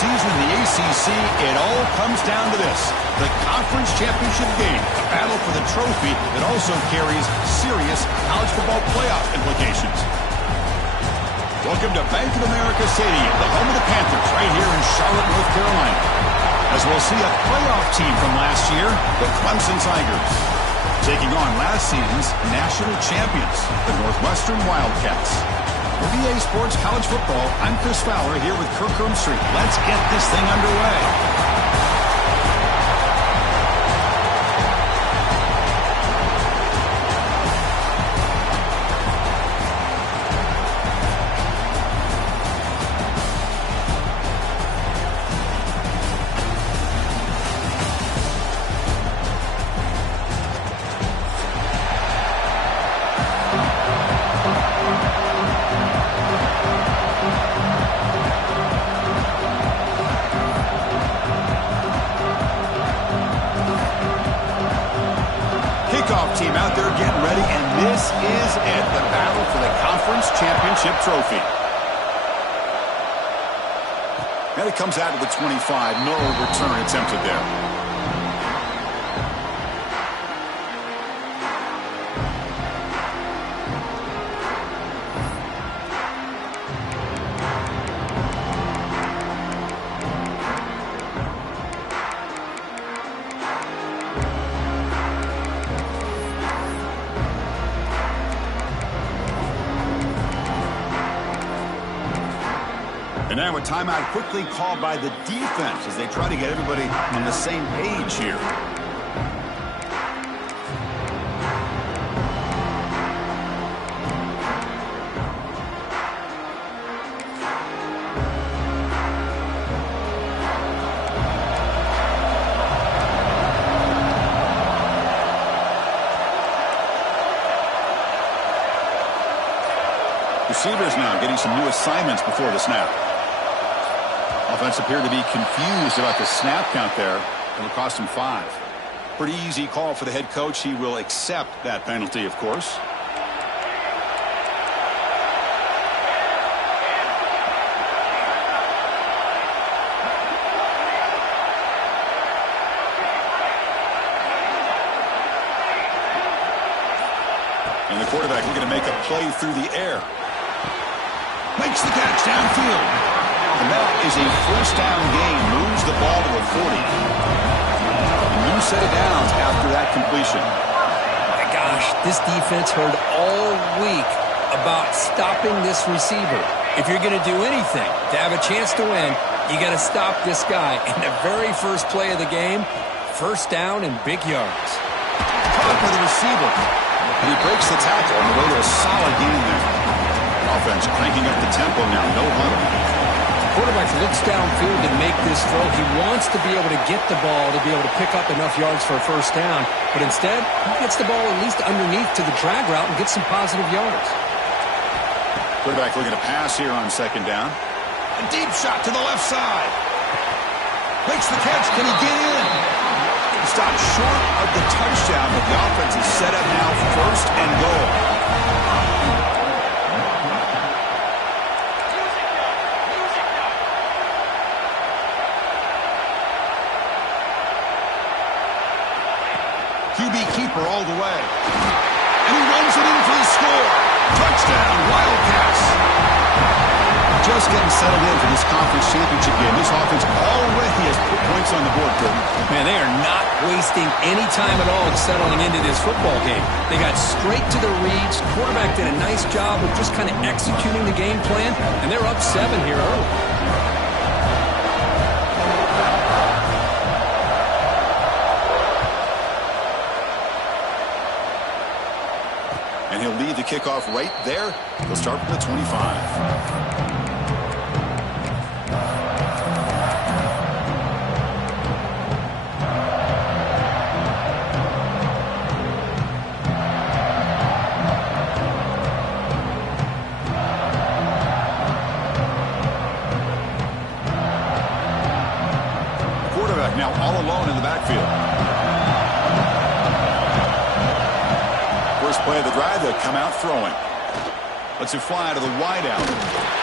season in the ACC, it all comes down to this: the conference championship game, a battle for the trophy that also carries serious college football playoff implications. Welcome to Bank of America Stadium, the home of the Panthers, right here in Charlotte, North Carolina, as we'll see a playoff team from last year, the Clemson Tigers, taking on last season's national champions, the Northwestern Wildcats. For VA Sports College Football, I'm Chris Fowler here with Kirk Herbstreit. Let's get this thing underway. Team out there getting ready, and this is it, the battle for the conference championship trophy. And it comes out of the 25, no return attempted there. And now a timeout quickly called by the defense as they try to get everybody on the same page here. Receivers now getting some new assignments before the snap. Offense appeared to be confused about the snap count there. It'll cost him 5. Pretty easy call for the head coach. He will accept that penalty, of course. And the quarterback looking to make a play through the air. Makes the catch downfield. And that is a first down gain. Moves the ball to the 40. A new set of downs after that completion. My gosh, this defense heard all week about stopping this receiver. If you're going to do anything to have a chance to win, you got to stop this guy. And the very first play of the game, first down and big yards. Caught for the receiver. And he breaks the tackle on the way to a solid gain there. Offense cranking up the tempo now. No huddle. Quarterback looks downfield to make this throw. He wants to be able to get the ball to be able to pick up enough yards for a first down. But instead, he gets the ball at least underneath to the drag route and gets some positive yards. Quarterback looking to pass here on second down. A deep shot to the left side. Makes the catch. Can he get in? He stopped short of the touchdown, but the offense is set up now first and goal. QB keeper all the way. And he runs it in for the score. Touchdown, Wildcats. Just getting settled in for this conference championship game. This offense already has put points on the board, Gordon. Man, they are not wasting any time at all settling into this football game. They got straight to the reads. Quarterback did a nice job of just kind of executing the game plan, and they're up 7 here early. And he'll lead the kickoff right there. He'll start from the 25. Quarterback now all alone in the backfield. First play of the drive, they'll come out throwing. Lets it fly to the wideout.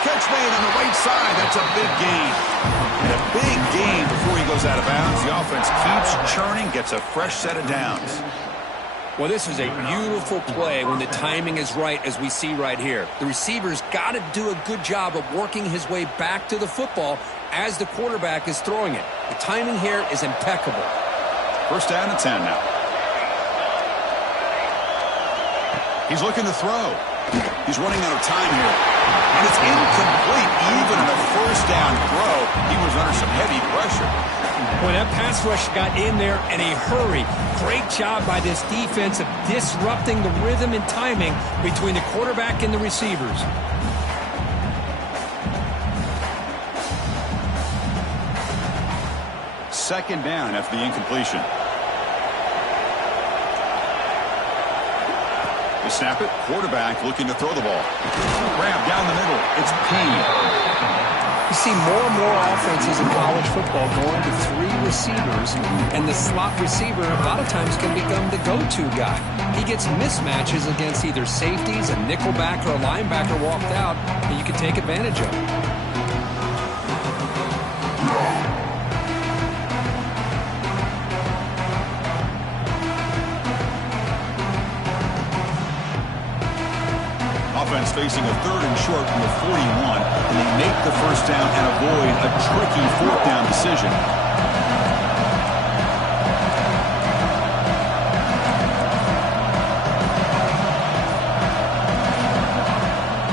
Catch made on the right side. That's a big gain. And a big gain before he goes out of bounds. The offense keeps churning, gets a fresh set of downs. Well, this is a beautiful play when the timing is right, as we see right here. The receiver's got to do a good job of working his way back to the football as the quarterback is throwing it. The timing here is impeccable. First down and 10 now. He's looking to throw. He's running out of time here. And it's incomplete. Even in a first down throw, he was under some heavy pressure. When that pass rush got in there in a hurry, great job by this defense of disrupting the rhythm and timing between the quarterback and the receivers. Second down after the incompletion. They snap it. Quarterback looking to throw the ball. Grab down the middle. It's P. You see more and more offenses in college football going to three receivers, and the slot receiver a lot of times can become the go-to guy. He gets mismatches against either safeties, a nickelback, or a linebacker walked out that you can take advantage of. Offense facing a third and short from the 41, and they make the first down and avoid a tricky fourth down decision.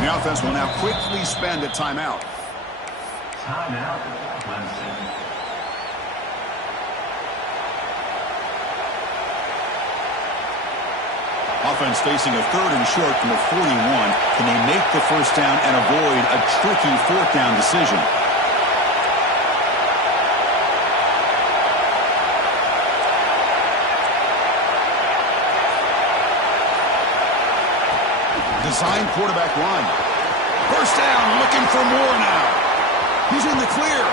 The offense will now quickly spend a timeout. Timeout, Clemson. Offense facing a third and short from the 41. Can they make the first down and avoid a tricky fourth down decision? Design quarterback run. First down, looking for more now. He's in the clear.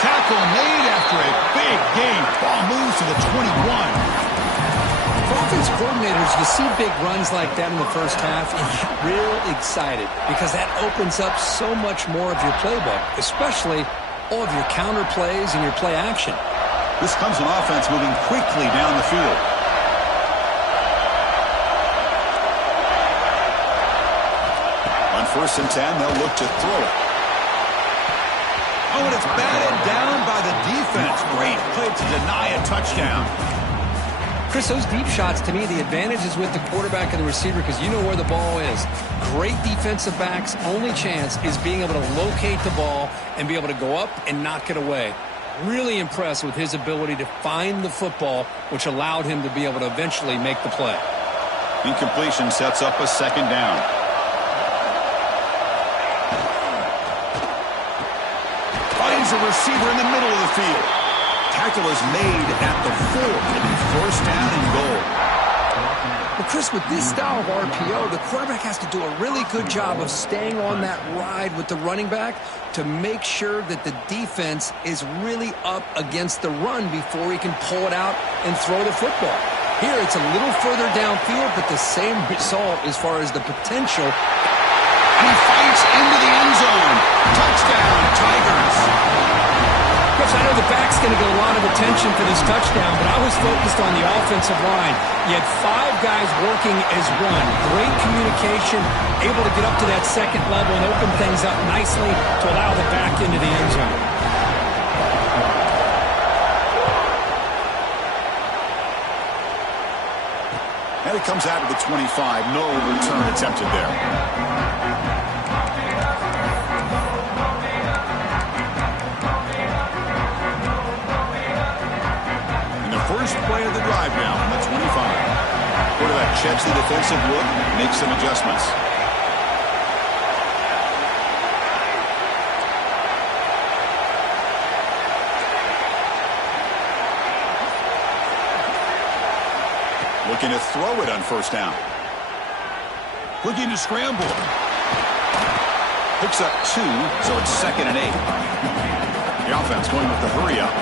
Tackle made after a big gain. Ball moves to the 21. For offense coordinators, you see big runs like that in the first half, you get real excited because that opens up so much more of your playbook, especially all of your counter plays and your play action. This Clemson offense moving quickly down the field. On first and 10, they'll look to throw it. Oh, and it's batted down by the defense. Great play to deny a touchdown. Chris, those deep shots, to me, the advantage is with the quarterback and the receiver because you know where the ball is. Great defensive backs' only chance is being able to locate the ball and be able to go up and knock it away. Really impressed with his ability to find the football, which allowed him to be able to eventually make the play. Incompletion sets up a second down. Finds a receiver in the middle of the field. Tackle is made at the 4. It'll be first down and goal. Well, Chris, with this style of RPO, the quarterback has to do a really good job of staying on that ride with the running back to make sure that the defense is really up against the run before he can pull it out and throw the football. Here, it's a little further downfield, but the same result as far as the potential. And he fights into the end zone. Touchdown, Tigers. Chris, I know the back's going to get a lot of attention for this touchdown, but I was focused on the offensive line. You had 5 guys working as one. Great communication, able to get up to that second level and open things up nicely to allow the back into the end zone. And it comes out of the 25. No return attempted there. First play of the drive now on the 25. Quarterback checks the defensive look, makes some adjustments. Looking to throw it on first down. Looking to scramble. Picks up 2, so it's second and 8. The offense going with the hurry up.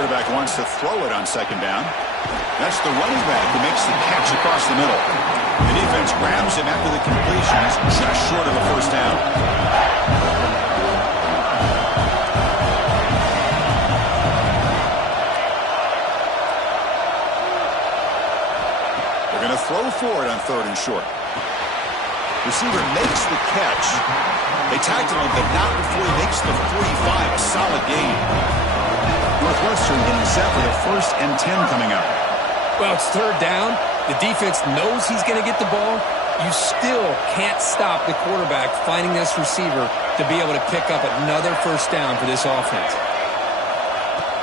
Quarterback wants to throw it on second down. That's the running back who makes the catch across the middle. The defense grabs him after the completion. He's just short of a first down. They're going to throw for it on 3rd and short. Receiver makes the catch. They tackle him, but not before he makes the 45. A solid gain. Northwestern getting set for the 1st and 10 coming up. Well, it's 3rd down. The defense knows he's going to get the ball. You still can't stop the quarterback finding this receiver to be able to pick up another first down for this offense.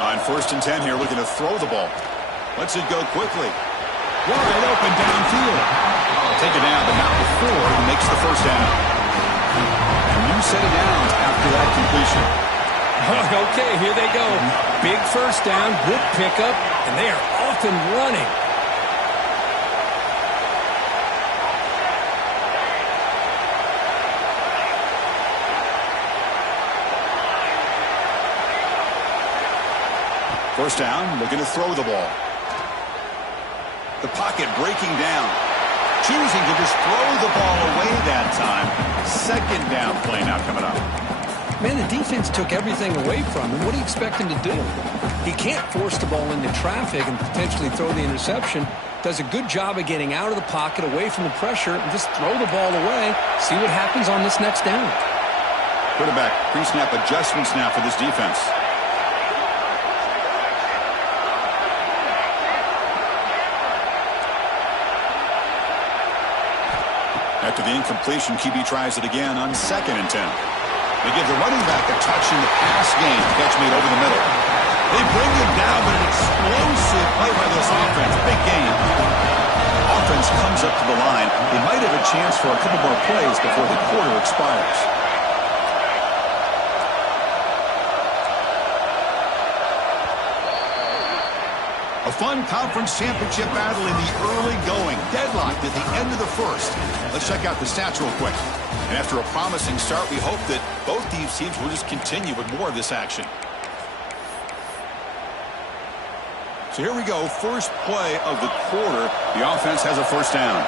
On 1st and 10 here, looking to throw the ball. Lets it go quickly. Wide open downfield. Take it down, but not before he makes the first down. A new set of downs after that completion. Okay, here they go. Big first down, good pickup, and they are off and running. First down, looking to throw the ball. The pocket breaking down. Choosing to just throw the ball away that time. 2nd down play now coming up. Man, the defense took everything away from him. What do you expect him to do? He can't force the ball into traffic and potentially throw the interception. Does a good job of getting out of the pocket, away from the pressure, and just throw the ball away. See what happens on this next down. Quarterback pre-snap adjustments now for this defense. After the incompletion, QB tries it again on 2nd and 10. They give the running back a touch in the pass game. Catch made over the middle. They bring him down, but an explosive play by this offense. Big game. Offense comes up to the line. They might have a chance for a couple more plays before the quarter expires. A fun conference championship battle in the early going. Deadlocked at the end of the 1st. Let's check out the stats real quick. And after a promising start, we hope that both these teams will just continue with more of this action. So here we go. First play of the quarter. The offense has a first down.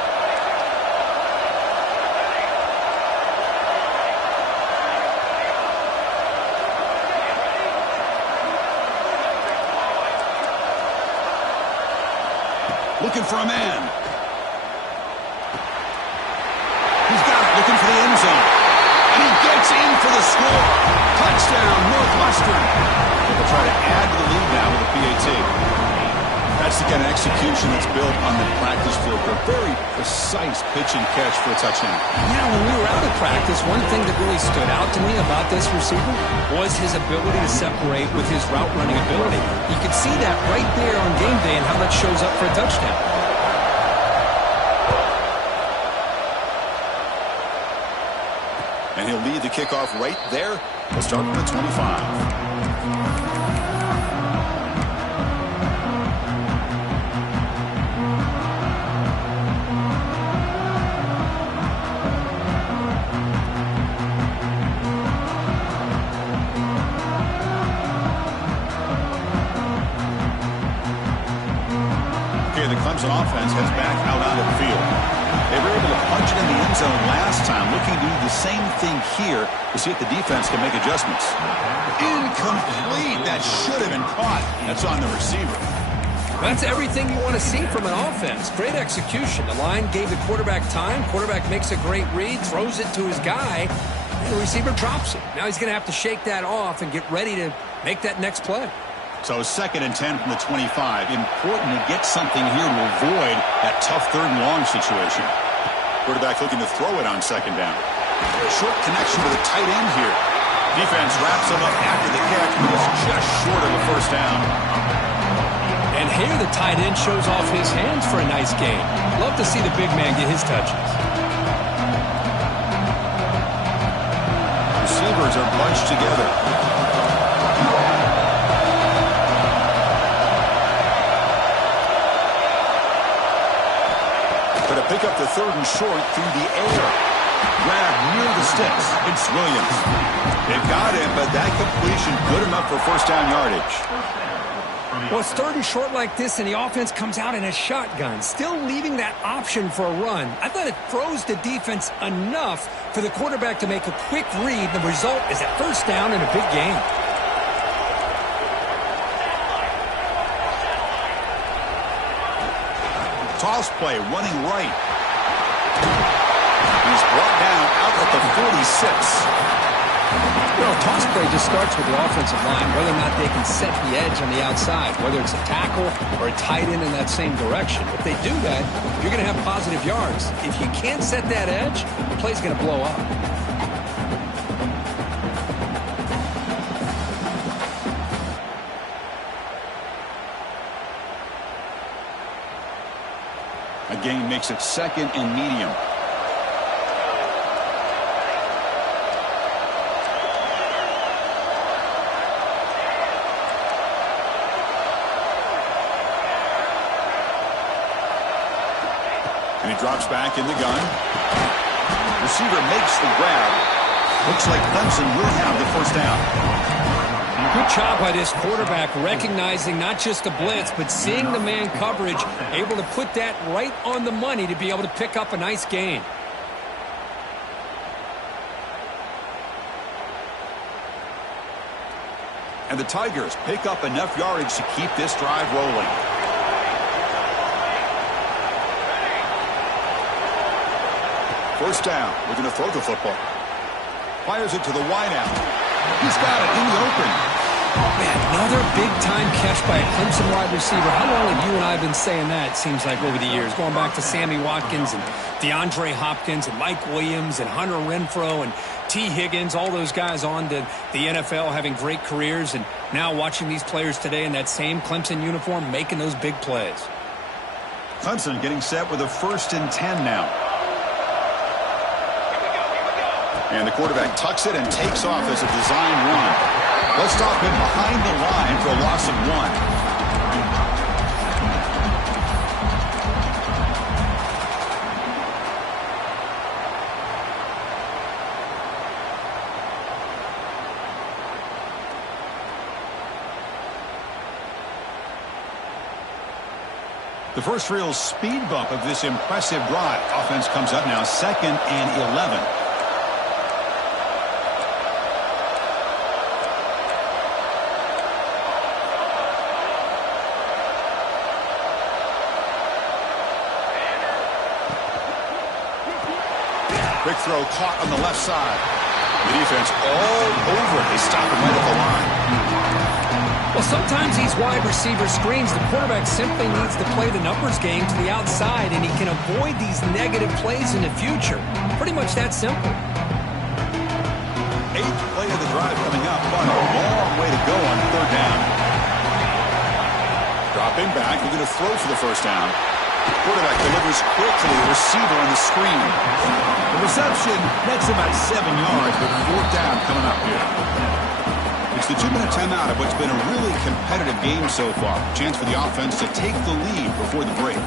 Looking for a man. He's got it, looking for the end zone. And he gets in for the score. Touchdown, Northwestern. They'll try to add to the lead now with a PAT. That's the kind of execution that's built on the practice field. A very precise pitch and catch for a touchdown. Yeah, when we were out of practice, one thing that really stood out to me about this receiver was his ability to separate with his route running ability. You could see that right there on game day and how that shows up for a touchdown. And he'll lead the kickoff right there. We'll start from the 25. The Clemson offense heads back out onto the field. They were able to punch it in the end zone last time, looking to do the same thing here to see if the defense can make adjustments. Incomplete. That should have been caught. That's on the receiver. That's everything you want to see from an offense. Great execution. The line gave the quarterback time. Quarterback makes a great read, throws it to his guy, and the receiver drops it. Now he's going to have to shake that off and get ready to make that next play. So 2nd and 10 from the 25. Important to get something here to avoid that tough 3rd and long situation. Quarterback looking to throw it on 2nd down. Short connection to the tight end here. Defense wraps him up after the catch, but is just short of a first down. And here the tight end shows off his hands for a nice gain. Love to see the big man get his touches. Receivers are bunched together. Going to pick up the 3rd and short through the air. Grab near the sticks. It's Williams. They've got him, but that completion good enough for first down yardage. Well, it's 3rd and short like this, and the offense comes out in a shotgun, still leaving that option for a run. I thought it throws the defense enough for the quarterback to make a quick read. The result is a 1st down in a big game. Toss play, running right. He's brought down out at the 46. You know, toss play just starts with the offensive line, whether or not they can set the edge on the outside, whether it's a tackle or a tight end in that same direction. If they do that, you're going to have positive yards. If you can't set that edge, the play's going to blow up. A gain makes it 2nd and medium. And he drops back in the gun. Receiver makes the grab. Looks like Clemson will have the 1st down. Good job by this quarterback recognizing not just the blitz, but seeing the man coverage, able to put that right on the money to be able to pick up a nice gain. And the Tigers pick up enough yardage to keep this drive rolling. First down. We're going to throw the football. Fires it to the wideout. He's got it in the open. Man, another big-time catch by a Clemson wide receiver. How long have you and I been saying that, it seems like, over the years? Going back to Sammy Watkins and DeAndre Hopkins and Mike Williams and Hunter Renfrow and T. Higgins, all those guys on to the NFL having great careers, and now watching these players today in that same Clemson uniform making those big plays. Clemson getting set with a 1st and 10 now. And the quarterback tucks it and takes off as a design run. Let's stop him behind the line for a loss of 1. The first real speed bump of this impressive drive. Offense comes up now 2nd and 11. Quick throw caught on the left side. The defense all over it. They stop him right at the line. Well, sometimes these wide receiver screens, the quarterback simply needs to play the numbers game to the outside, and he can avoid these negative plays in the future. Pretty much that simple. 8th play of the drive coming up, but a long way to go on 3rd down. Dropping back, they're going to throw for the 1st down. Quarterback delivers quickly, receiver on the screen. The reception nets about 7 yards, but 4th down coming up here. It's the 2-minute timeout of what's been a really competitive game so far. Chance for the offense to take the lead before the break.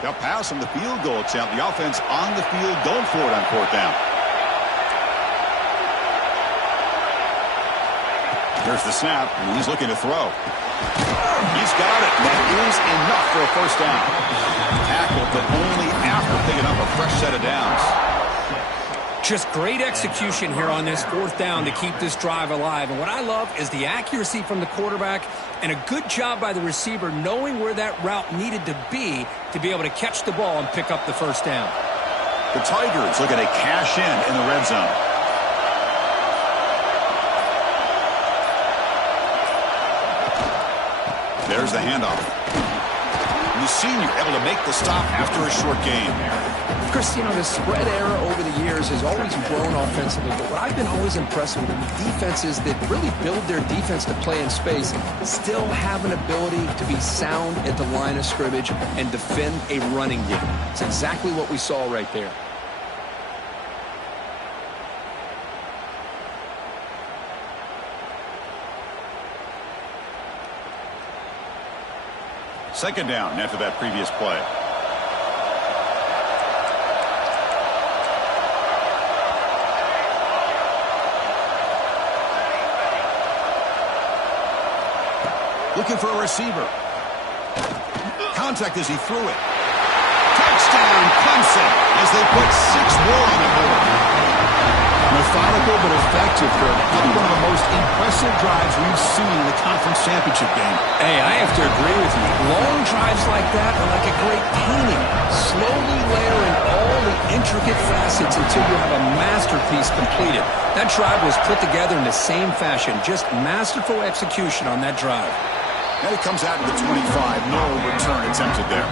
They'll pass on the field goal attempt. The offense on the field going for it on 4th down. Here's the snap, and he's looking to throw. He's got it. That is enough for a 1st down. Tackle, but only after picking up a fresh set of downs. Just great execution here on this 4th down to keep this drive alive. And what I love is the accuracy from the quarterback and a good job by the receiver knowing where that route needed to be able to catch the ball and pick up the 1st down. The Tigers looking to cash in the red zone. There's the handoff. And the senior able to make the stop after a short gain. Chris, you know, the spread era over the years has always grown offensively, but what I've been always impressed with the defenses that really build their defense to play in space still have an ability to be sound at the line of scrimmage and defend a running game. It's exactly what we saw right there. Second down after that previous play. Looking for a receiver. Contact as he threw it. Touchdown, Clemson, as they put 6 more on the board. Methodical but effective, Kurt. Probably one of the most impressive drives we've seen in the conference championship game. Hey, I have to agree with you. Long drives like that are like a great painting. Slowly layering all the intricate facets until you have a masterpiece completed. That drive was put together in the same fashion. Just masterful execution on that drive. And it comes out to the 25. No return attempted there.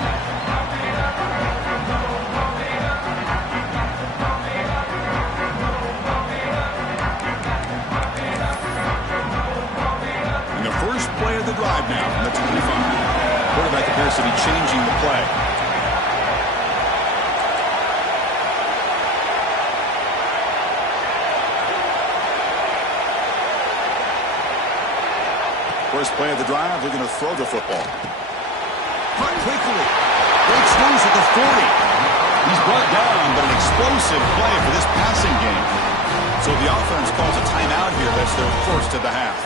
And the first play of the drive now from the 25. Quarterback appears to be changing the play. First play of the drive, they're going to throw the football. Cut quickly. Breaks loose at the 40. He's brought down, but an explosive play for this passing game. So the offense calls a timeout here. That's their first of the half.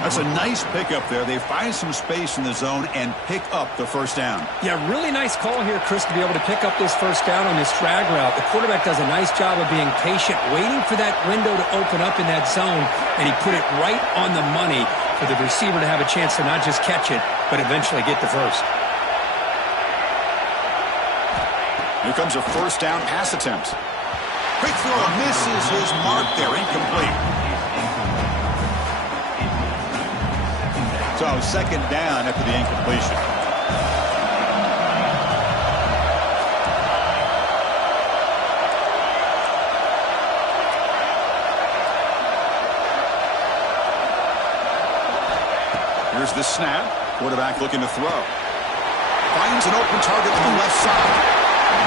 That's a nice pickup there. They find some space in the zone and pick up the first down. Yeah, really nice call here, Chris, to be able to pick up this first down on this drag route. The quarterback does a nice job of being patient, waiting for that window to open up in that zone, and he put it right on the money for the receiver to have a chance to not just catch it, but eventually get the first. Here comes a first down pass attempt. Quick throw misses his mark there, incomplete. So second down after the incompletion. Here's the snap. Quarterback looking to throw. Finds an open target on the left side.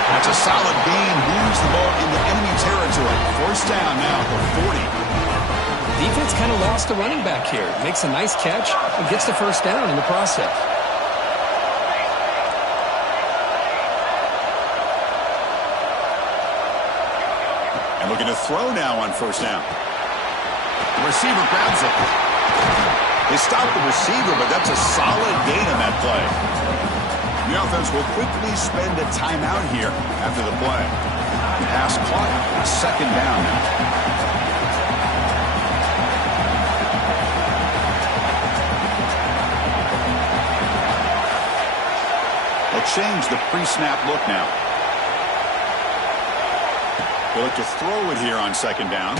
That's a solid gain. Moves the ball into enemy territory. First down now at the 40. Defense kind of lost the running back here. Makes a nice catch and gets the first down in the process. And looking to throw now on first down. The receiver grabs it. They stop the receiver, but that's a solid gain on that play. The offense will quickly spend a timeout here after the play. Pass caught. Second down now. They'll change the pre-snap look now. They look to throw it here on second down.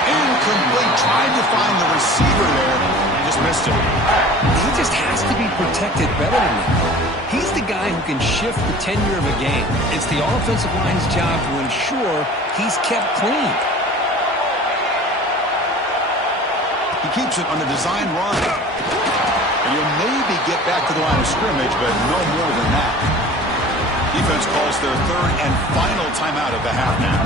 Incomplete. Trying to find the receiver there. And just missed it. He just has to be protected better than that. He's the guy who can shift the tenure of a game. It's the offensive line's job to ensure he's kept clean. He keeps it on the design run. And you'll maybe get back to the line of scrimmage, but no more than that. Defense calls their third and final timeout of the half now.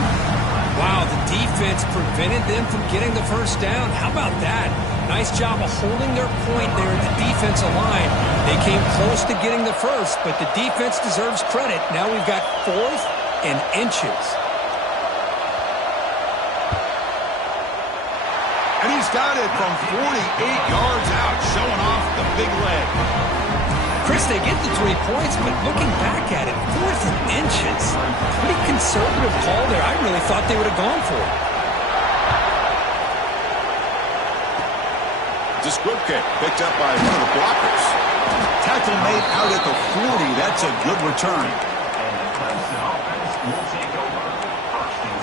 Wow, the defense prevented them from getting the first down. How about that? Nice job of holding their point there at the defensive line. They came close to getting the first, but the defense deserves credit. Now we've got 4th and inches. And he's got it from 48 yards out, showing off the big leg. Chris, they get the 3 points, but looking back at it, 4th and inches. Pretty conservative call there. I really thought they would have gone for it. It's a squib kick picked up by one of the blockers. Tackle made out at the 40. That's a good return. And the Clemson offense will take over. First and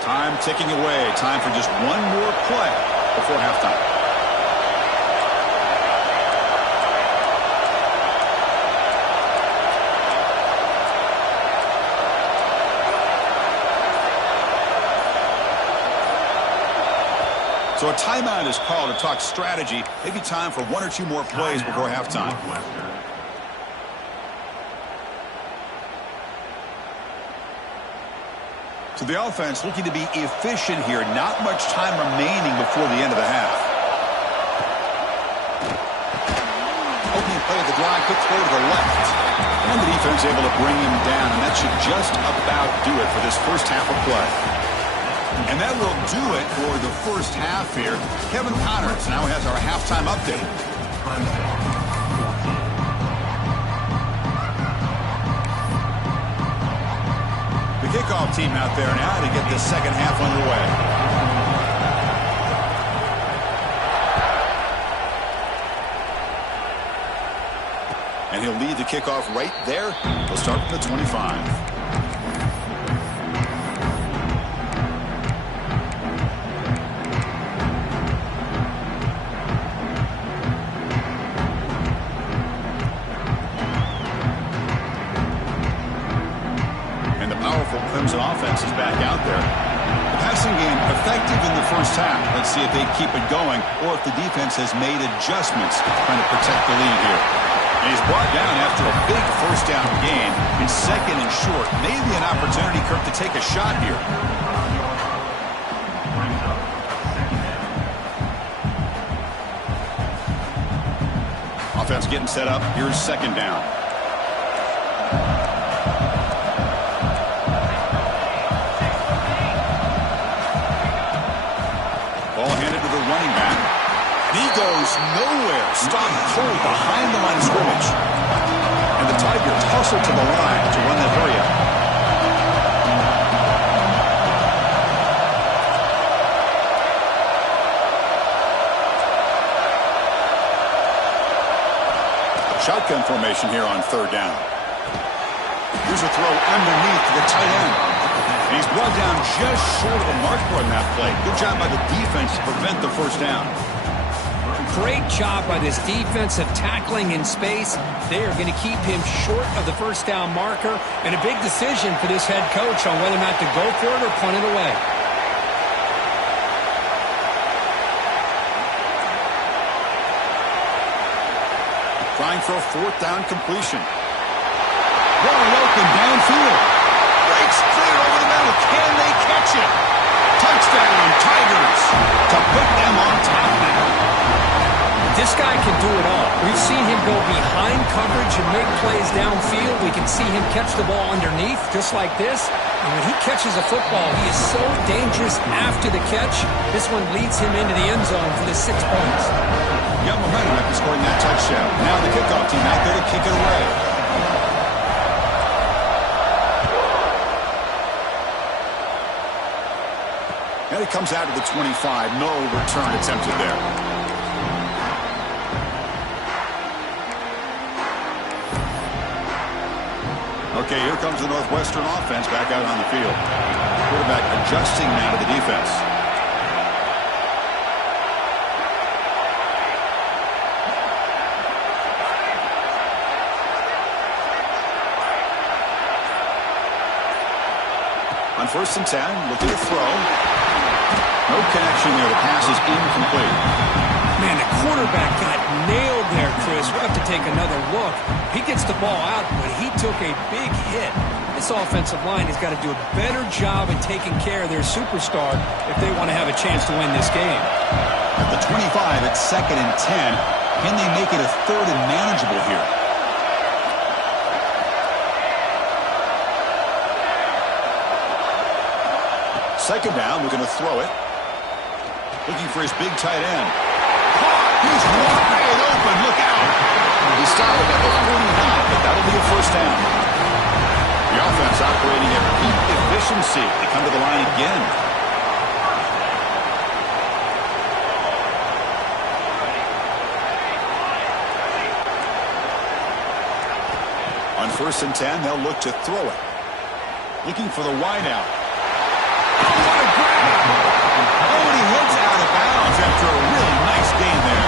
10. Time ticking away. Time for just one more play before halftime. So a timeout is called to talk strategy. Maybe time for 1 or 2 more plays before halftime. So the offense looking to be efficient here. Not much time remaining before the end of the half. play of the drive, quick throw to the left. And the defense able to bring him down, and that should just about do it for this first half of play. And that will do it for the first half here. Kevin Connors now has our halftime update. The kickoff team out there now to get this second half underway. And he'll lead the kickoff right there. He'll start from the 25. Clemson offense is back out there. The passing game effective in the first half. Let's see if they keep it going or if the defense has made adjustments trying to protect the lead here. And he's brought down after a big first down gain in second and short. Maybe an opportunity, Kirk, to take a shot here. Offense getting set up. Here's second down. Running back. He goes nowhere. Stopped cold behind the line of scrimmage. And the Tigers hustle to the line to run that hurry up. Shotgun formation here on third down. Here's a throw underneath to the tight end. He's brought down just short of the marker on that play. Good job by the defense to prevent the first down. Great job by this defensive tackling in space. They are going to keep him short of the first down marker. And a big decision for this head coach on whether or not to go for it or punt it away. Trying for a fourth down completion. Wide open downfield. Breaks clear over the middle. Can they catch it? Touchdown, Tigers, to put them on top now. This guy can do it all. We've seen him go behind coverage and make plays downfield. We can see him catch the ball underneath just like this. And when he catches a football, he is so dangerous after the catch. This one leads him into the end zone for the 6 points. Got momentum after scoring that touchdown. Now the kickoff team out there to kick it away. And it comes out to the 25. No return attempted there. Okay, here comes the Northwestern offense back out on the field. Quarterback adjusting now to the defense. On 1st and 10, looking to throw. No connection there. The pass is incomplete. Man, the quarterback got nailed there, Chris. We'll have to take another look. He gets the ball out, but he took a big hit. This offensive line has got to do a better job in taking care of their superstar if they want to have a chance to win this game. At the 25, it's 2nd and 10. Can they make it a 3rd and manageable here? Second down, looking to throw it. Looking for his big tight end. He's wide open. Look out. He's stopping at the 49, but that'll be a first down. The offense operating at peak efficiency. They come to the line again. On 1st and 10, they'll look to throw it. Looking for the wide out. What a grab! Oh, and he heads out of bounds after a really nice gain there.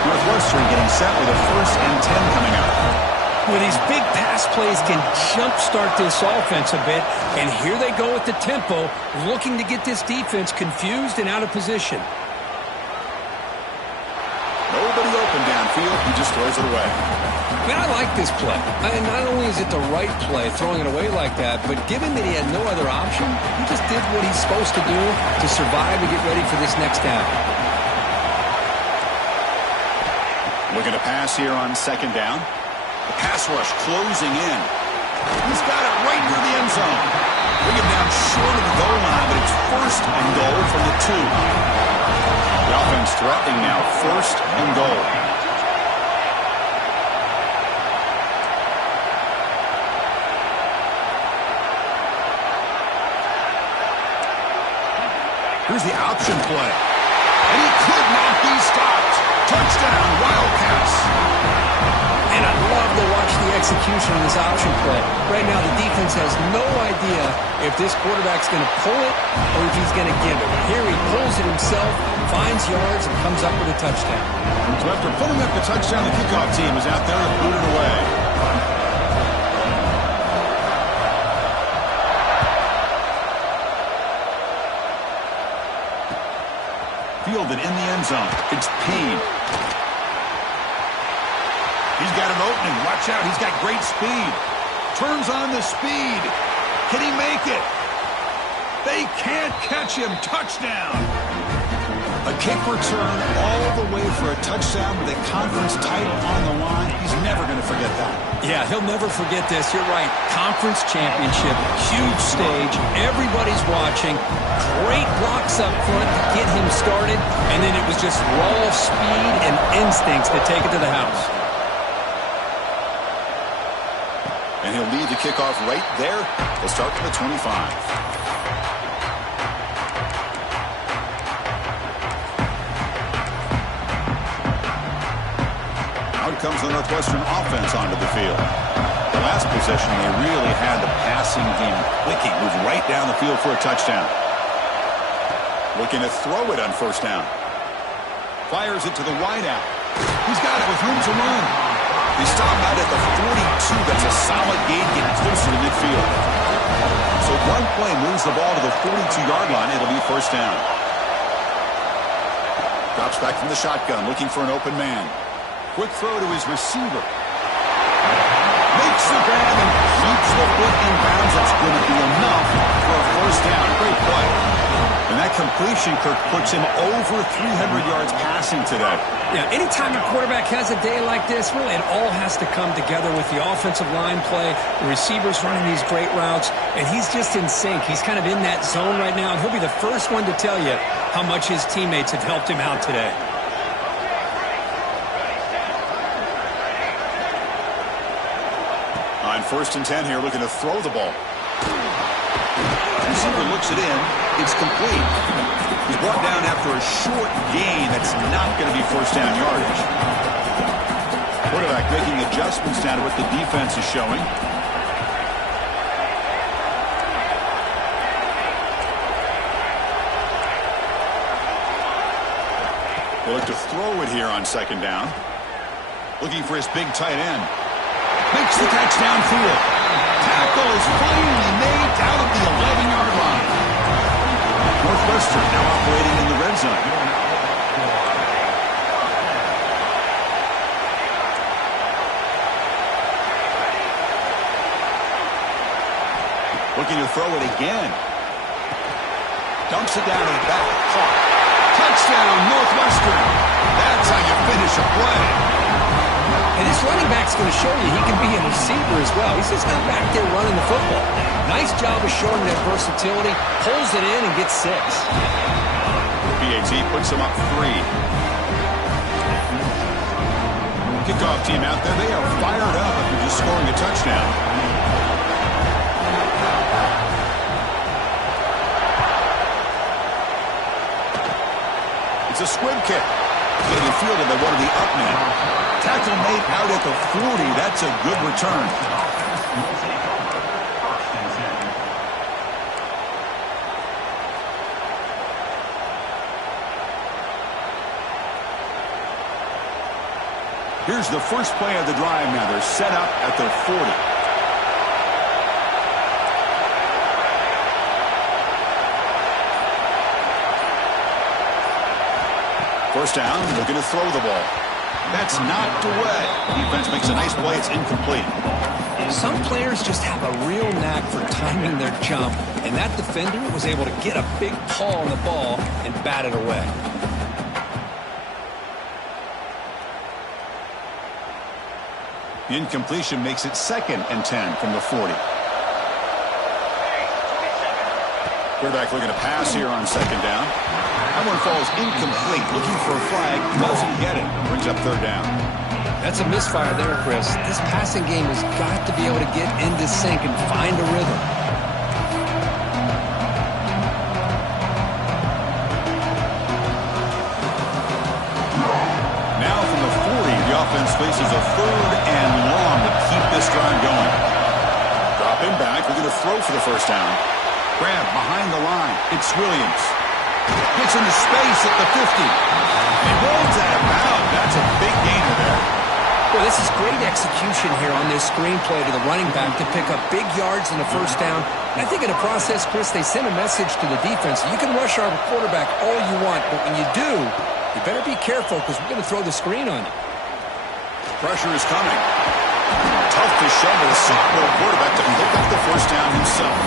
Northwestern getting set with a 1st and 10 coming up. Well, these big pass plays can jumpstart this offense a bit, and here they go with the tempo, looking to get this defense confused and out of position. Nobody open downfield. He just throws it away. Man, I like this play. And not only is it the right play, throwing it away like that, but given that he had no other option, he just did what he's supposed to do to survive and get ready for this next down. Looking to pass here on second down. The pass rush closing in. He's got it right near the end zone. Bring him down short of the goal line, but it's first and goal from the 2. The offense threatening now, first and goal. Here's the option play. And he could not be stopped. Touchdown, Wildcats. And I love to watch the execution of this option play. Right now, the defense has no idea if this quarterback's going to pull it or if he's going to give it. Here he pulls it himself, finds yards, and comes up with a touchdown. So after pulling up the touchdown, the kickoff team is out there and boot it away. Fielded in the end zone. It's Payne. He's got an opening. Watch out. He's got great speed. Turns on the speed. Can he make it? They can't catch him. Touchdown. A kick return all the way for a touchdown with a conference title on the line. He's never going to forget that. Yeah, he'll never forget this. You're right. Conference championship, huge stage. Everybody's watching. Great blocks up front to get him started. And then it was just raw speed and instincts to take it to the house. And he'll lead the kickoff right there. He'll start from the 25. Comes the Northwestern offense onto the field. The last possession, they really had the passing game clicking. Moved right down the field for a touchdown. Looking to throw it on first down. Fires it to the wideout. He's got it with room to run. He stopped out at the 42. That's a solid gain, getting closer to midfield. So one play moves the ball to the 42-yard line. It'll be first down. Drops back from the shotgun, looking for an open man. Quick throw to his receiver. Makes the grab and keeps the foot in bounds. That's going to be enough for a first down. Great play. And that completion, Kirk, puts him over 300 yards passing today. Yeah, anytime a quarterback has a day like this, really it all has to come together with the offensive line play, the receivers running these great routes, and he's just in sync. He's kind of in that zone right now, and he'll be the first one to tell you how much his teammates have helped him out today. On first and 10 here, looking to throw the ball. Receiver looks it in. It's complete. He's brought down after a short gain. That's not going to be first down yardage. Quarterback making adjustments down to what the defense is showing. They look to throw it here on second down. Looking for his big tight end. Makes the catch downfield. Tackle is finally made out of the 11-yard line. Northwestern now operating in the red zone. Looking to throw it again. Dumps it down to the back. Caught. Touchdown, Northwestern. That's how you finish a play. And this running back's going to show you he can be a receiver as well. He's just not back there running the football. Nice job of showing that versatility. Pulls it in and gets 6. PAT puts him up 3. Kickoff team out there. They are fired up after just scoring a touchdown. It's a squib kick. Getting fielded by one of the up men. Tackle made out at the 40. That's a good return. Here's the first play of the drive now. They're set up at their 40. First down, looking to throw the ball. That's knocked away. Defense makes a nice play. It's incomplete. Some players just have a real knack for timing their jump, and that defender was able to get a big paw on the ball and bat it away. The incompletion makes it 2nd and 10 from the 40. Quarterback looking to pass here on 2nd down. That one falls incomplete. Looking for a flag. Doesn't get it. Brings up 3rd down. That's a misfire there, Chris. This passing game has got to be able to get into sync and find a rhythm. Now from the 40, the offense faces a 3rd and long to keep this drive going. Dropping back, looking to throw for the 1st down. Grab behind the line. It's Williams. Gets into space at the 50. And rolls out of bounds. That's a big gainer there. Well, this is great execution here on this screenplay to the running back to pick up big yards in the 1st down. And I think in the process, Chris, they send a message to the defense. You can rush our quarterback all you want, but when you do, you better be careful because we're going to throw the screen on you. Pressure is coming. Tough to shovel a sophomore quarterback to pick up the 1st down himself.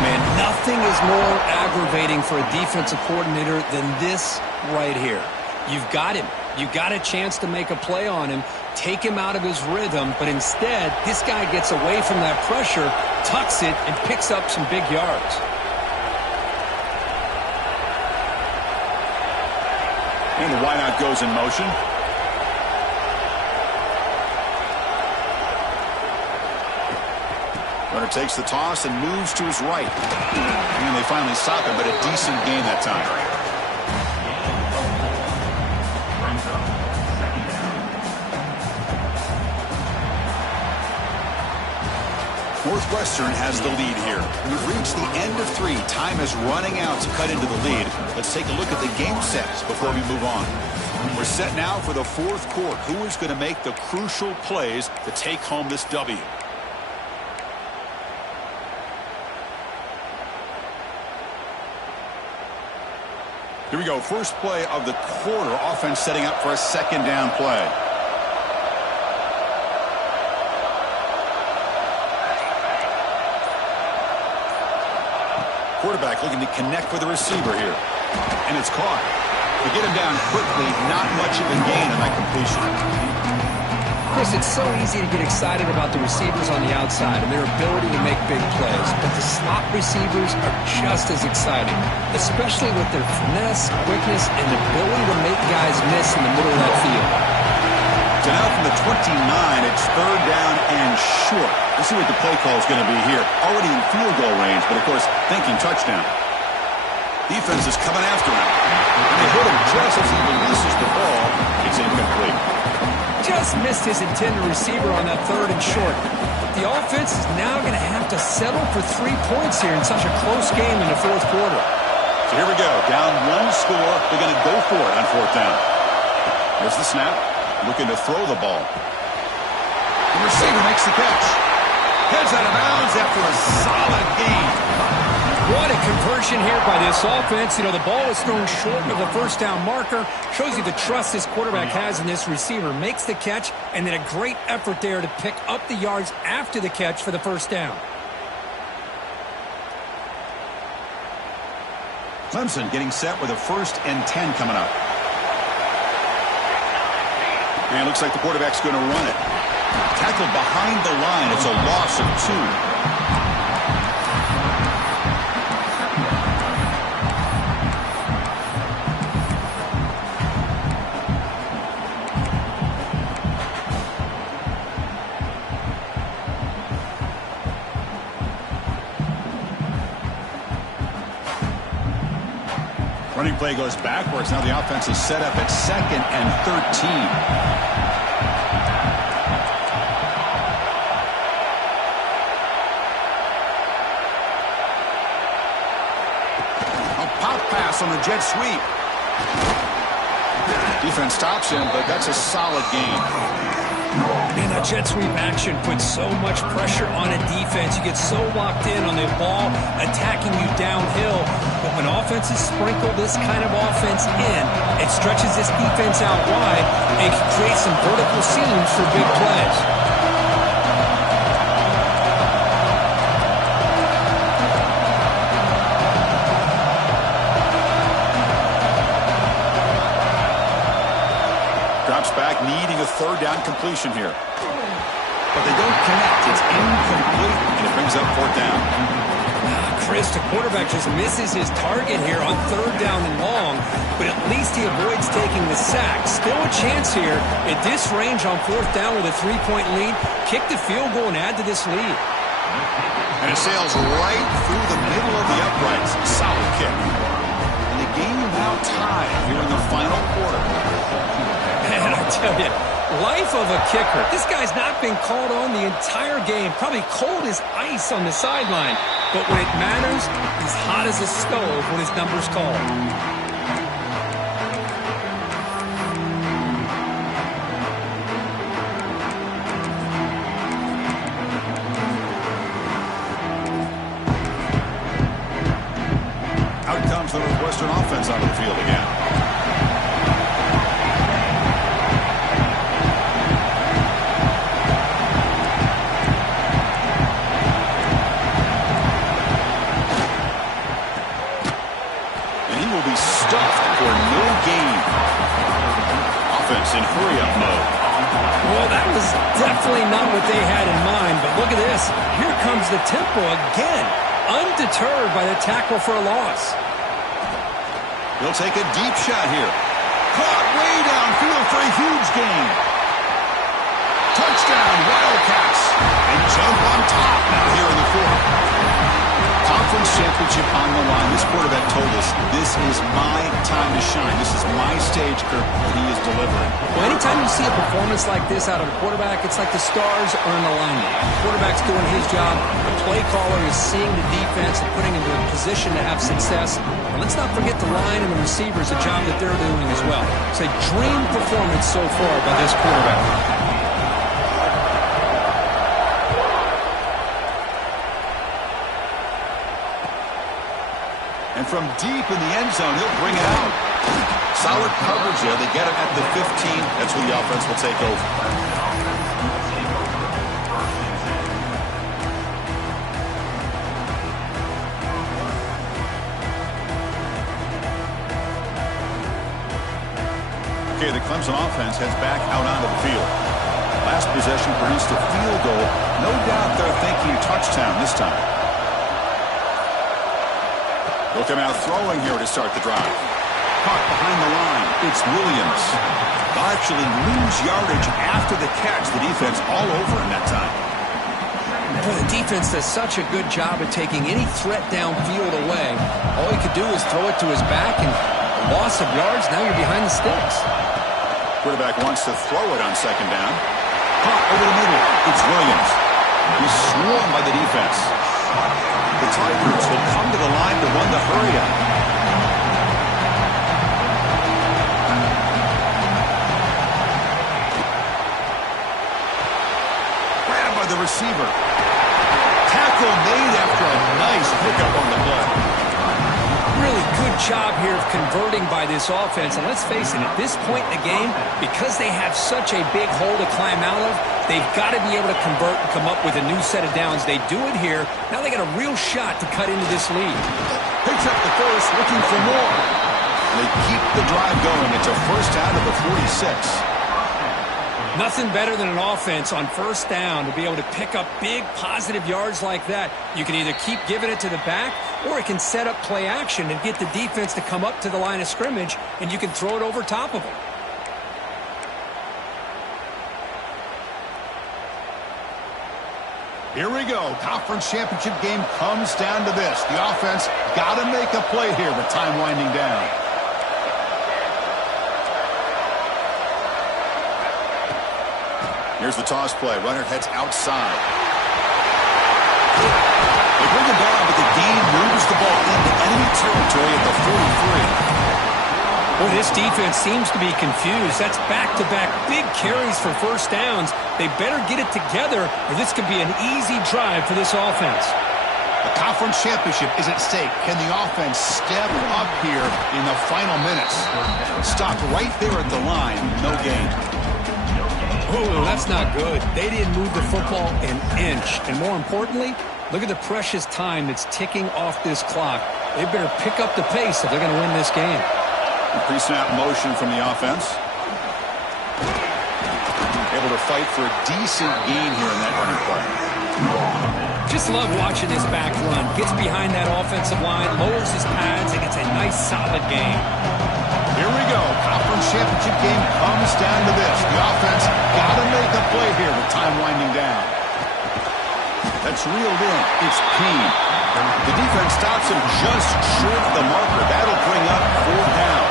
Man, nothing is more aggravating for a defensive coordinator than this right here. You've got him. You've got a chance to make a play on him, take him out of his rhythm, but instead, this guy gets away from that pressure, tucks it, and picks up some big yards. And the wideout goes in motion. Runner takes the toss and moves to his right. And they finally stop him, but a decent gain that time. Northwestern has the lead here. We've reached the end of 3. Time is running out to cut into the lead. Let's take a look at the game sets before we move on. We're set now for the 4th quarter. Who is going to make the crucial plays to take home this W? Here we go. First play of the quarter. Offense setting up for a 2nd down play. Quarterback looking to connect with the receiver here. And it's caught. They get him down quickly. Not much of a gain on that completion. Chris, it's so easy to get excited about the receivers on the outside and their ability to make big plays. But the slot receivers are just as exciting, especially with their finesse, quickness, and ability to make guys miss in the middle of that field. So now from the 29, it's 3rd down and short. Let's see what the play call is going to be here. Already in field goal range, but of course, thinking touchdown. Defense is coming after him. And they hit him just as he releases the ball. It's incomplete. Just missed his intended receiver on that 3rd and short. The offense is now going to have to settle for 3 points here in such a close game in the 4th quarter. So here we go. Down 1 score. They're going to go for it on 4th down. Here's the snap. Looking to throw the ball. The receiver makes the catch. Heads out of bounds after a solid gain. What a conversion here by this offense. You know, the ball is thrown short of the 1st down marker. Shows you the trust this quarterback has in this receiver. Makes the catch, and then a great effort there to pick up the yards after the catch for the 1st down. Clemson getting set with a 1st and 10 coming up. And it looks like the quarterback's going to run it. Tackled behind the line. It's a loss of 2. Running play goes backwards. Now the offense is set up at 2nd and 13. On the jet sweep. Defense stops him, but that's a solid game. Man, that jet sweep action puts so much pressure on a defense. You get so locked in on the ball attacking you downhill. But when offenses sprinkle this kind of offense in, it stretches this defense out wide and can create some vertical seams for big plays. Back needing a 3rd down completion here. But they don't connect. It's incomplete, and it brings up 4th down. Chris, the quarterback just misses his target here on 3rd down and long, but at least he avoids taking the sack. Still a chance here at this range on 4th down with a 3-point lead. Kick the field goal and add to this lead. And it sails right through the middle of the uprights. Solid kick. And the game now tied here in the final quarter. And I tell you, life of a kicker. This guy's not been called on the entire game. Probably cold as ice on the sideline. But when it matters, he's hot as a stove when his number's called. Out comes the Northwestern offense onto the field again. In hurry-up mode. Well, that was definitely not what they had in mind, but look at this. Here comes the tempo again, undeterred by the tackle for a loss. He'll take a deep shot here. Caught way downfield for a huge gain. Touchdown, Wildcats. And jump on top now here in the 4th. Conference championship on the line. This quarterback told us, this is my time to shine. This is my stage, Kirk, and he is delivering. Well, anytime you see a performance like this out of a quarterback, it's like the stars are in alignment. The quarterback's doing his job. The play caller is seeing the defense and putting him into a position to have success. And let's not forget the line and the receivers, a job that they're doing as well. It's a dream performance so far by this quarterback. And from deep in the end zone, he'll bring it out. Solid coverage there. They get him at the 15. That's where the offense will take over. Okay, the Clemson offense heads back out onto the field. Last possession produced a field goal. No doubt they're thinking touchdown this time. They'll come out throwing here to start the drive. Caught behind the line. It's Williams. They'll actually lose yardage after the catch. The defense all over him that time. Boy, the defense does such a good job at taking any threat downfield away. All he could do is throw it to his back, and loss of yards, now you're behind the sticks. Quarterback wants to throw it on 2nd down. Caught over the middle. It's Williams. He's swarmed by the defense. The Tigers will come to the line to run the hurry-up. Grabbed by the receiver. Tackle made after a nice pickup on the play. Really good job here of converting by this offense. And let's face it, at this point in the game, because they have such a big hole to climb out of, they've got to be able to convert and come up with a new set of downs. They do it here. Now they got a real shot to cut into this lead. Picks up the first, looking for more. They keep the drive going. It's a first out of the 46. Nothing better than an offense on 1st down to be able to pick up big positive yards like that. You can either keep giving it to the back, or it can set up play action and get the defense to come up to the line of scrimmage, and you can throw it over top of them. Here we go. Conference championship game comes down to this. The offense got to make a play here with time winding down. Here's the toss play. Runner heads outside. They bring him down, but the game moves the ball into enemy territory at the 43. Boy, this defense seems to be confused. That's back-to-back big carries for 1st downs. They better get it together, or this could be an easy drive for this offense. The conference championship is at stake. Can the offense step up here in the final minutes? Stopped right there at the line. No gain. Oh, that's not good. They didn't move the football an inch. And more importantly, look at the precious time that's ticking off this clock. They better pick up the pace if they're going to win this game. Pre-snap motion from the offense. Able to fight for a decent gain here in that running play. Just love watching this back run. Gets behind that offensive line, lowers his pads, and gets a nice, solid gain. Here we go. Conference championship game comes down to this. The offense got to make a play here with time winding down. That's reeled in. It's Payne. The defense stops him just short of the marker. That'll bring up 4th down.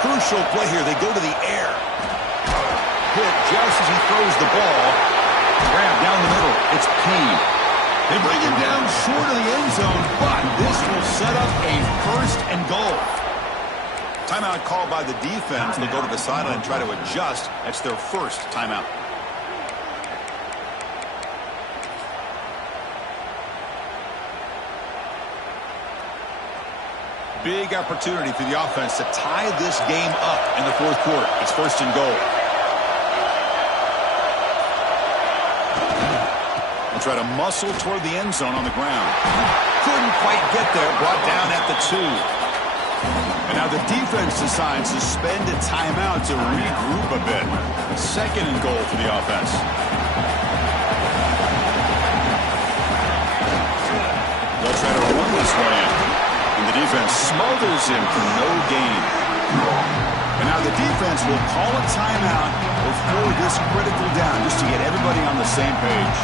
Crucial play here. They go to the air. Hit just as he throws the ball. Grab down the middle. It's Payne. They bring him down short of the end zone, but this will set up a 1st and goal. Timeout called by the defense. They'll go to the sideline and try to adjust. That's their 1st timeout. Big opportunity for the offense to tie this game up in the 4th quarter. It's 1st and goal. They'll try to muscle toward the end zone on the ground. Couldn't quite get there. Brought down at the 2. And now the defense decides to spend a timeout to regroup a bit. 2nd and goal for the offense. They'll try to run this one in. And the defense smothers him for no gain. And now the defense will call a timeout before this critical down, just to get everybody on the same page.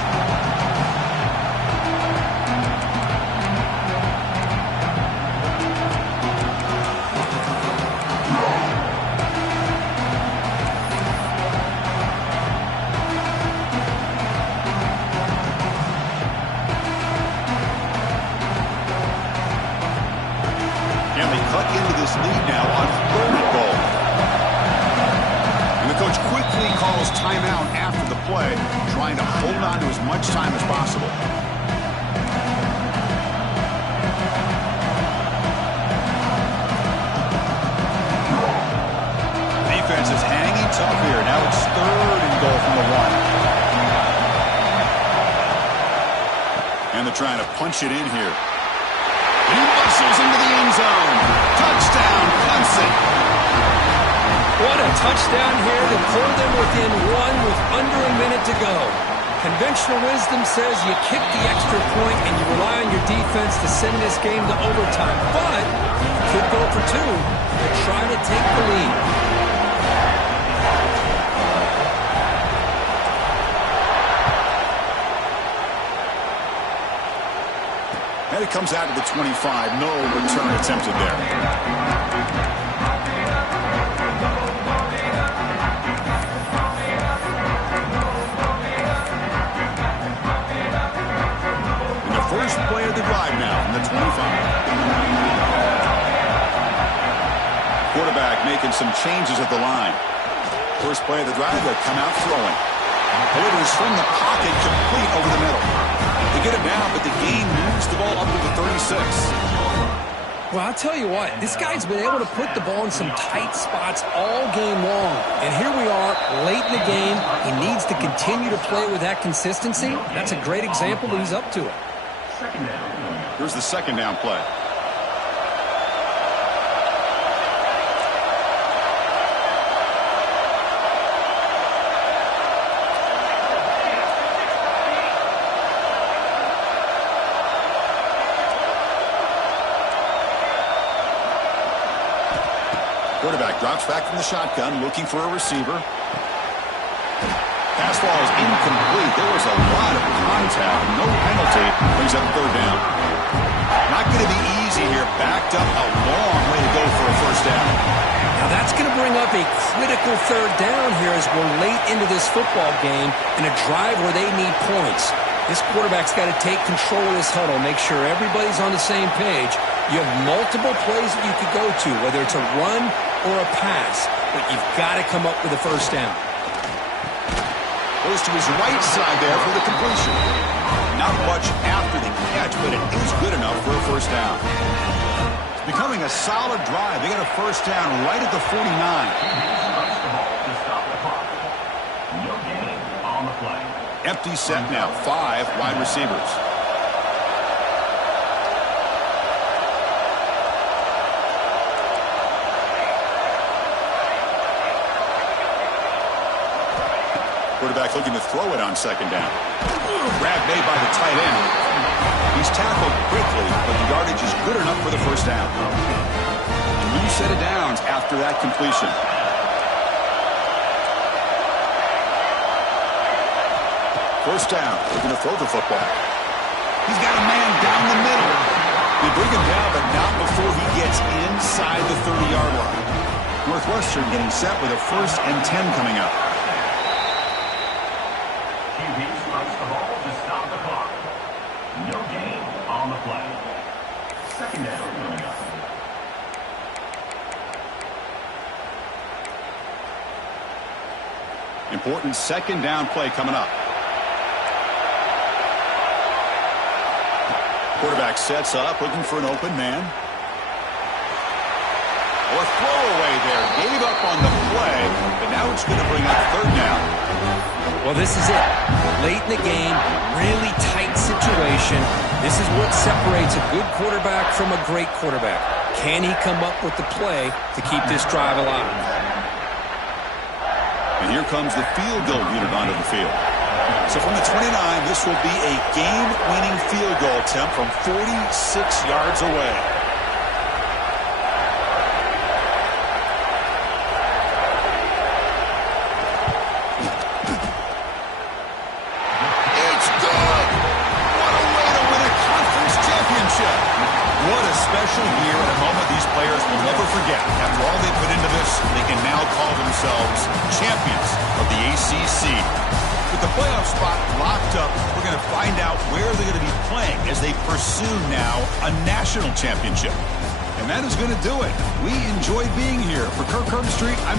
Lead now on 3rd and goal. And the coach quickly calls timeout after the play, trying to hold on to as much time as possible. Defense is hanging tough here. Now it's 3rd and goal from the 1. And they're trying to punch it in here. He muscles into the end zone. Touchdown, Clemson. What a touchdown here to pull them within 1 with under a minute to go. Conventional wisdom says you kick the extra point and you rely on your defense to send this game to overtime. But you could go for 2 to try to take the lead. And it comes out to the 25. No return attempted there. And the first play of the drive now from the 25. Quarterback making some changes at the line. First play of the drive, they'll come out throwing. Delivers from the pocket, complete over the middle. They get it down, but the gain moves the ball up to the 36. Well, I'll tell you what, this guy's been able to put the ball in some tight spots all game long. And here we are, late in the game. He needs to continue to play with that consistency. That's a great example, but he's up to it. Here's the 2nd down play. Quarterback drops back from the shotgun, looking for a receiver. Pass ball is incomplete. There was a lot of contact. No penalty. Brings up 3rd down. Not going to be easy here. Backed up a long way to go for a 1st down. Now that's going to bring up a critical 3rd down here as we're late into this football game in a drive where they need points. This quarterback's got to take control of this huddle, make sure everybody's on the same page. You have multiple plays that you could go to, whether it's a run or a pass, but you've got to come up with a 1st down. Goes to his right side there for the completion. Not much after the catch, but it is good enough for a 1st down. It's becoming a solid drive. They got a 1st down right at the 49. No gain on the play. Empty set now. 5 wide receivers. Quarterback looking to throw it on second down. Grab made by the tight end. He's tackled quickly, but the yardage is good enough for the first down. A new set of downs after that completion. First down, looking to throw the football. He's got a man down the middle. They bring him down, but not before he gets inside the 30-yard line. Northwestern getting set with a 1st and 10 coming up. QB strikes the ball to stop the clock. No gain on the play. Second down coming up. Important second down play coming up. Quarterback sets up, looking for an open man. Or throwaway there. Gave up on the play, but now it's going to bring up 3rd down. Well, this is it. Late in the game, really tight situation. This is what separates a good quarterback from a great quarterback. Can he come up with the play to keep this drive alive? And here comes the field goal unit onto the field. So from the 29, this will be a game-winning field goal attempt from 46 yards away. It's good! What a way to win a conference championship! What a special year and a moment these players will never forget. After all they put into this, they can now call themselves champions of the ACC. With the playoff spot locked up, we're going to find out where they're going to be playing as they pursue now a national championship. And that is going to do it. We enjoyed being here. For Kirk Street, I'm